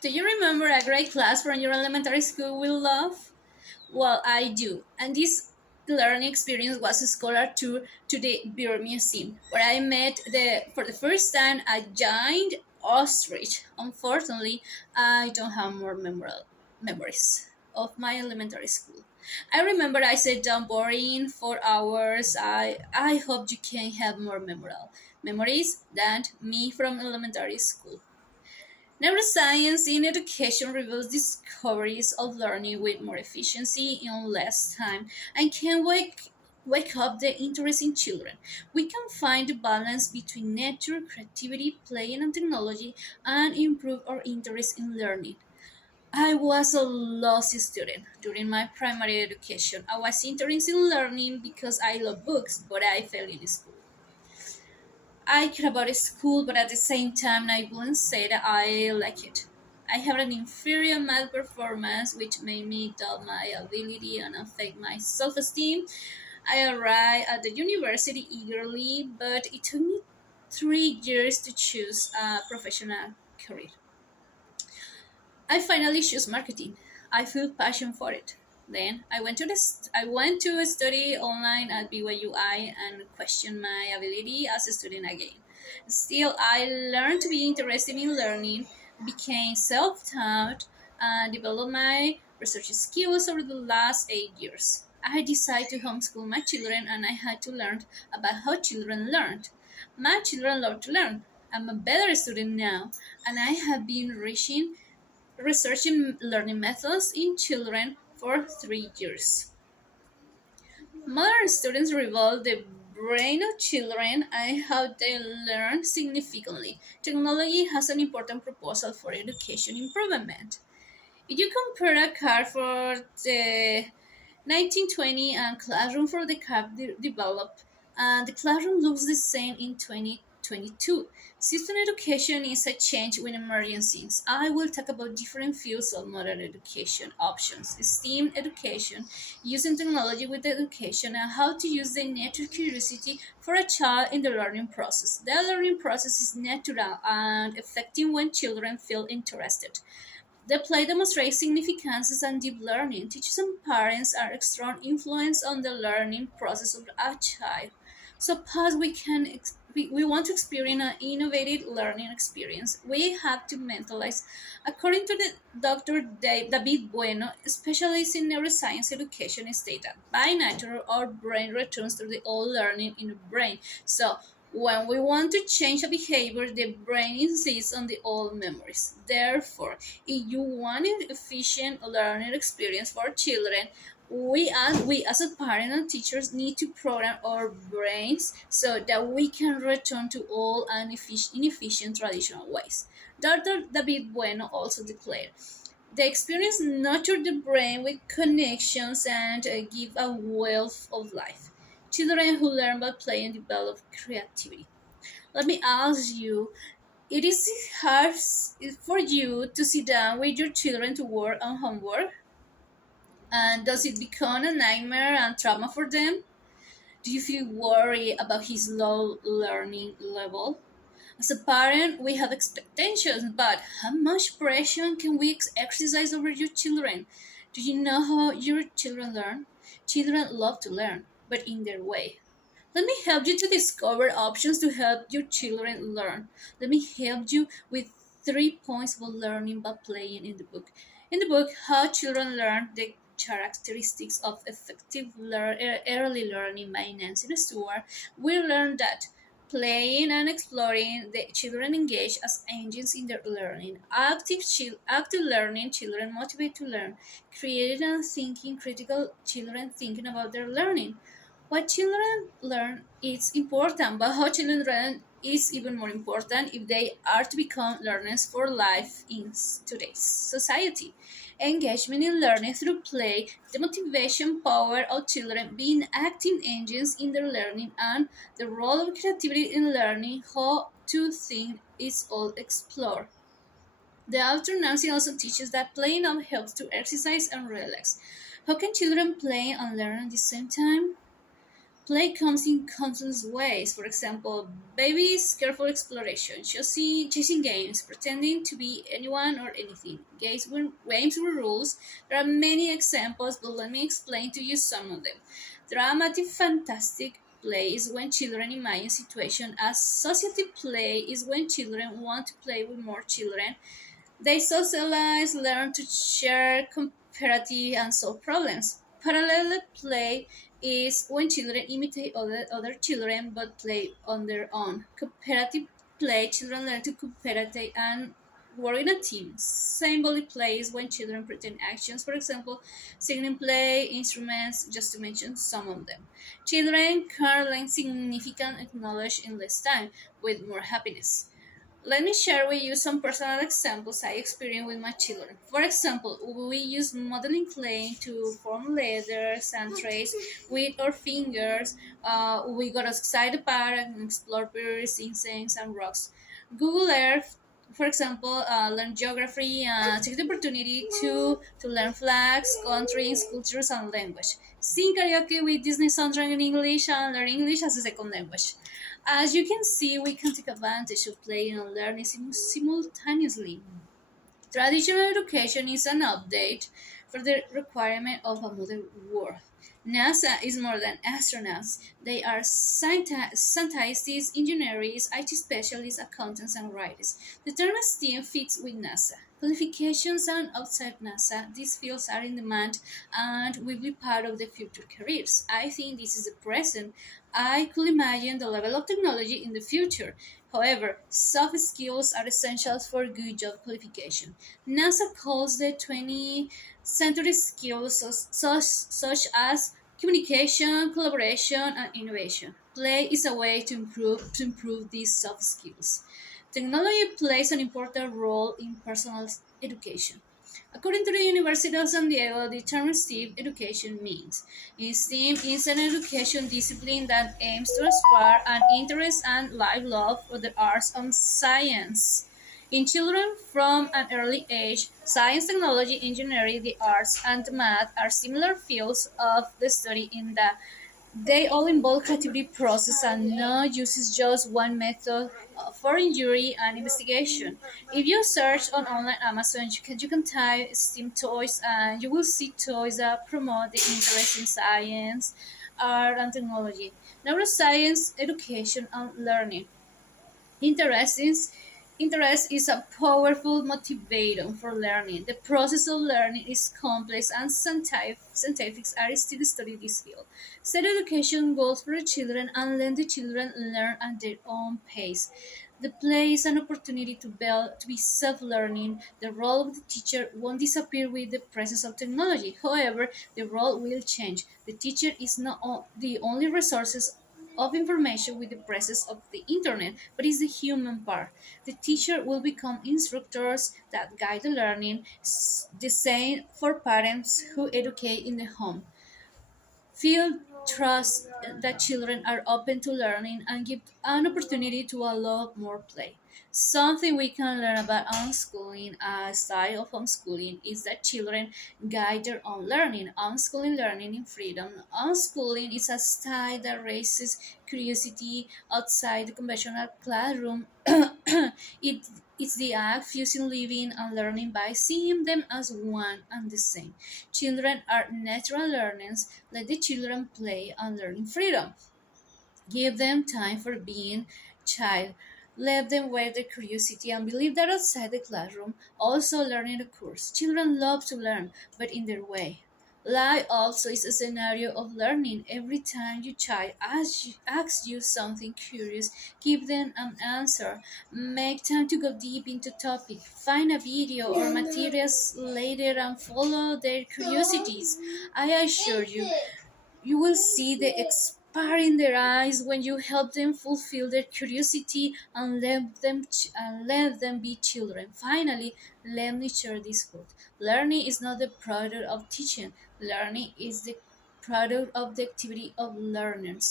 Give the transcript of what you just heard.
Do you remember a great class from your elementary school we love? Well, I do. And this learning experience was a scholar tour to the Beer Museum, where I met for the first time a giant ostrich. Unfortunately, I don't have more memorable memories of my elementary school. I remember I sat down boring for hours. I hope you can have more memorable memories than me from elementary school. Neuroscience in education reveals discoveries of learning with more efficiency in less time and can wake up the interest in children. We can find the balance between nature, creativity, play, and technology and improve our interest in learning. I was a lost student during my primary education. I was interested in learning because I love books, but I failed in school. I care about school, but at the same time, I wouldn't say that I like it. I have an inferior math performance, which made me doubt my ability and affect my self esteem. I arrived at the university eagerly, but it took me 3 years to choose a professional career. I finally chose marketing. I feel passion for it. Then I went to study online at BYUI and questioned my ability as a student again. Still, I learned to be interested in learning, became self-taught, and developed my research skills over the last 8 years. I decided to homeschool my children, and I had to learn about how children learned. My children love to learn. I'm a better student now, and I have been researching learning methods in children for 3 years. Modern students revolve the brain of children and how they learn significantly. Technology has an important proposal for education improvement. If you compare a car for the 1920 and classroom for the car developed, and the classroom looks the same in 2022. System education is a change with emergencies. I will talk about different fields of modern education options, STEAM education, using technology with education, and how to use the natural curiosity for a child in the learning process. The learning process is natural and effective when children feel interested. The play demonstrates significances and deep learning. Teachers and parents are a strong influence on the learning process of a child. Suppose we want to experience an innovative learning experience. We have to mentalize. According to the Dr. David Bueno, specialist in neuroscience education, states that by nature our brain returns to the old learning in the brain. So when we want to change a behavior, the brain insists on the old memories. Therefore, if you want an efficient learning experience for children, we as a parent and teachers need to program our brains so that we can return to old and inefficient traditional ways. Dr. David Bueno also declared the experience nurture the brain with connections and give a wealth of life. Children who learn by playing develop creativity. Let me ask you, it is hard for you to sit down with your children to work on homework? And does it become a nightmare and trauma for them? Do you feel worried about his low learning level? As a parent, we have expectations, but how much pressure can we exercise over your children? Do you know how your children learn? Children love to learn, but in their way. Let me help you to discover options to help your children learn. Let me help you with 3 points about learning by playing in the book. In the book, How Children Learn, the characteristics of effective early learning by Nancy Stewart, we learn that playing and exploring, the children engage as engines in their learning. Active learning, children motivate to learn. Creative and thinking, critical children thinking about their learning. What children learn is important, but how children learn is even more important if they are to become learners for life in today's society. Engagement in learning through play, the motivation power of children being active engines in their learning, and the role of creativity in learning, how to think is all explored. The author Nancy also teaches that playing helps to exercise and relax. How can children play and learn at the same time? Play comes in countless ways. For example, babies, careful exploration, chasing games, pretending to be anyone or anything, games with rules. There are many examples, but let me explain to you some of them. Dramatic, fantastic play is when children imagine situations. Associative play is when children want to play with more children. They socialize, learn to share, comparative, and solve problems. Parallel play is when children imitate other children but play on their own. Cooperative play, children learn to cooperate and work in a team. Symbolic play is when children pretend actions, for example, singing play, instruments, just to mention some of them. Children can learn significant knowledge in less time with more happiness. Let me share with you some personal examples I experienced with my children. For example, we use modeling clay to form letters and trace with our fingers. We got outside the park and explore birds, insects, and rocks. Google Earth, for example, learn geography and take the opportunity to learn flags, countries, cultures, and language. Sing karaoke with Disney soundtrack in English and learn English as a second language. As you can see, we can take advantage of playing and learning simultaneously. Traditional education is an update for the requirement of a modern world. NASA is more than astronauts. They are scientists, engineers, IT specialists, accountants, and writers. The term STEM fits with NASA. Qualifications and outside NASA, these fields are in demand and will be part of the future careers. I think this is the present. I could imagine the level of technology in the future. However, soft skills are essential for good job qualification. NASA calls the 20th century skills such as communication, collaboration, and innovation. Play is a way to improve these soft skills. Technology plays an important role in personal education. According to the University of San Diego, the term STEAM education means STEAM is an education discipline that aims to inspire an interest and live love for the arts and science. In children from an early age, science, technology, engineering, the arts, and math are similar fields of the study in that they all involve creativity process and not uses just one method for inquiry and investigation. If you search on online Amazon, you can type STEAM toys and you will see toys that promote the interest in science, art, and technology. Neuroscience, education, and learning. Interest is, Interest is a powerful motivator for learning. The process of learning is complex and scientists are still studying this field. Set education goals for the children and let the children learn at their own pace. The play is an opportunity to be self-learning. The role of the teacher won't disappear with the presence of technology. However, the role will change. The teacher is not the only resources of information with the presence of the internet, but is the human part. The teacher will become instructors that guide the learning. The same for parents who educate in the home. Feel trust that children are open to learning and give an opportunity to allow more play. Something we can learn about unschooling, a style of homeschooling, is that children guide their own learning. Unschooling learning in freedom. Unschooling is a style that raises curiosity outside the conventional classroom. It's the act fusing living and learning by seeing them as one and the same. Children are natural learners. Let the children play and learn in freedom. Give them time for being child. Let them wear their curiosity and believe that outside the classroom, also learning occurs. Children love to learn, but in their way. Life also is a scenario of learning. Every time your child asks you something curious, give them an answer. Make time to go deep into topic. Find a video or materials later and follow their curiosities. I assure you, you will see the expire in their eyes when you help them fulfill their curiosity and let them be children. Finally, let me share this quote. Learning is not the product of teaching. Learning is the product of the activity of learners.